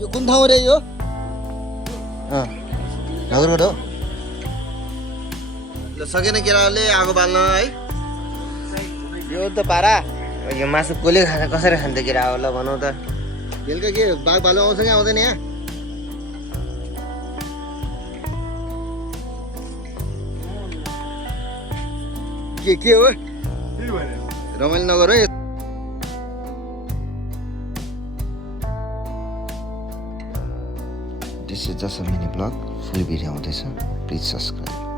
यो कुन ठाउँ रे यो नगरकोट हो ल सकेन केटाहरूले आगो बाल्न है यो त पारा यो मासु कसले खान्छ कसरी खान्छ केटा हो ल भनौ त बेलुका के बाघ भालु आउँछ कि आउँदैन यहाँ के हो रमाइलो नगर है This is just a mini blog. Full video आउँदैछ. Please subscribe.